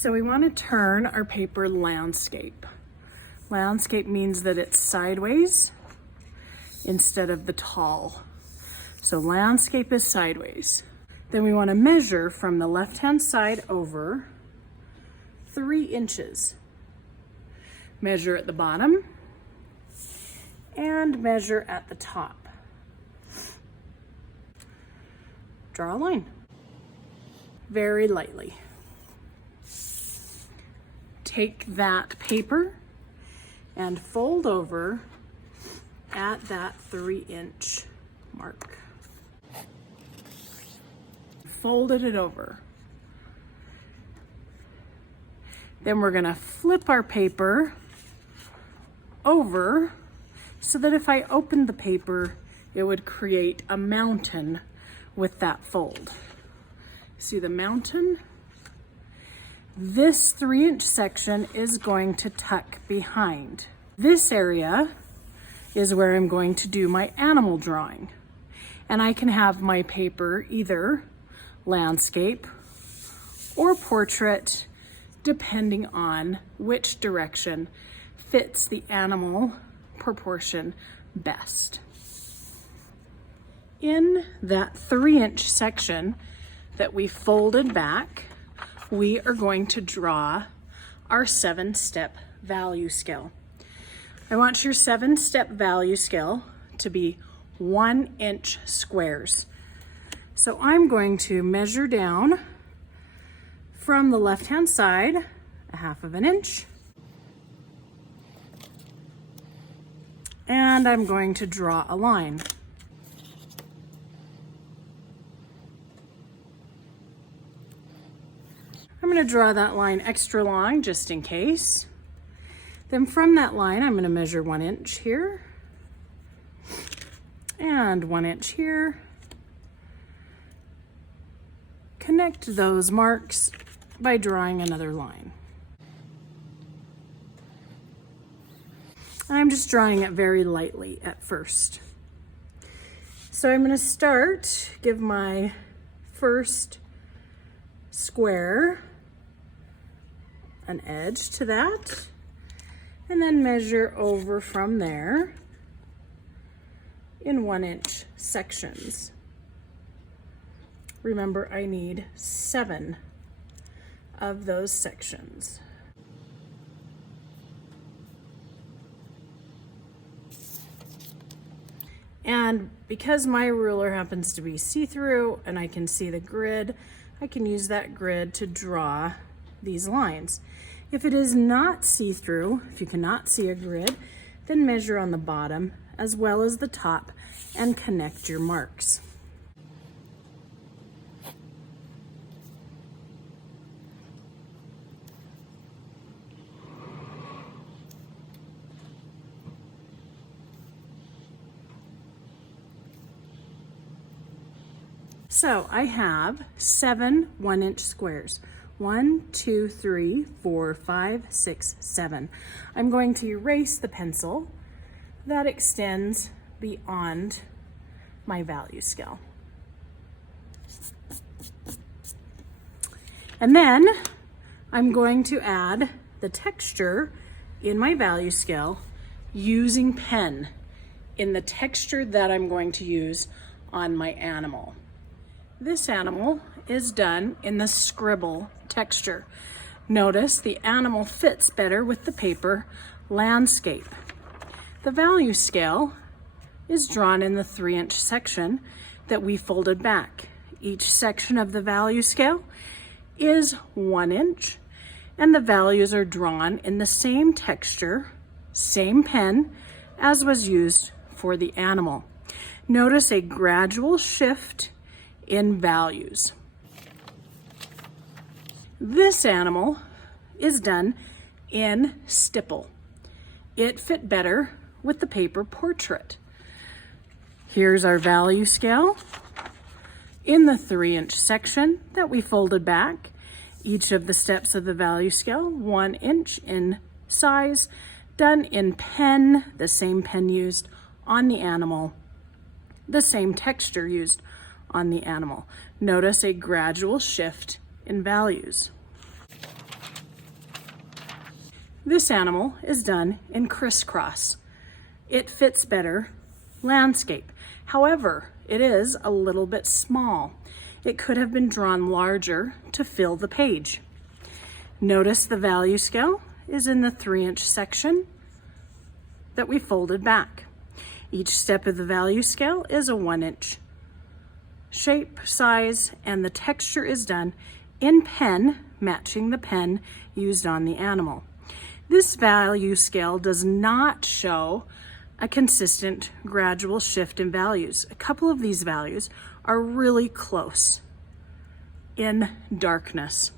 So we want to turn our paper landscape. Landscape means that it's sideways instead of the tall. So landscape is sideways. Then we want to measure from the left-hand side over 3 inches. Measure at the bottom and measure at the top. Draw a line very lightly. Take that paper and fold over at that 3-inch mark. Folded it over. Then we're gonna flip our paper over so that if I opened the paper, it would create a mountain with that fold. See the mountain? This 3-inch section is going to tuck behind. This area is where I'm going to do my animal drawing. And I can have my paper either landscape or portrait, depending on which direction fits the animal proportion best. In that 3-inch section that we folded back, we are going to draw our 7-step value scale. I want your 7-step value scale to be 1-inch squares. So I'm going to measure down from the left-hand side, 1/2 inch. And I'm going to draw a line. I'm going to draw that line extra long just in case. Then from that line, I'm going to measure 1 inch here and 1 inch here. Connect those marks by drawing another line. And I'm just drawing it very lightly at first. So I'm going to start, give my first square an edge to that, and then measure over from there in 1-inch sections. Remember, I need 7 of those sections. And because my ruler happens to be see-through and I can see the grid, I can use that grid to draw these lines. If it is not see-through, if you cannot see a grid, then measure on the bottom as well as the top and connect your marks. So I have 7 1-inch squares. 1, 2, 3, 4, 5, 6, 7. I'm going to erase the pencil that extends beyond my value scale. And then I'm going to add the texture in my value scale using pen in the texture that I'm going to use on my animal. This animal is done in the scribble texture. Notice the animal fits better with the paper landscape. The value scale is drawn in the 3-inch section that we folded back. Each section of the value scale is 1 inch, and the values are drawn in the same texture, same pen as was used for the animal. Notice a gradual shift in values. This animal is done in stipple. It fit better with the paper portrait. Here's our value scale in the 3-inch section that we folded back. Each of the steps of the value scale, 1 inch in size, done in pen, the same pen used on the animal, the same texture used on the animal. Notice a gradual shift in values. This animal is done in crisscross. It fits better landscape. However, it is a little bit small. It could have been drawn larger to fill the page. Notice the value scale is in the 3-inch section that we folded back. Each step of the value scale is a 1-inch shape, size, and the texture is done in pen, matching the pen used on the animal. This value scale does not show a consistent gradual shift in values. A couple of these values are really close in darkness.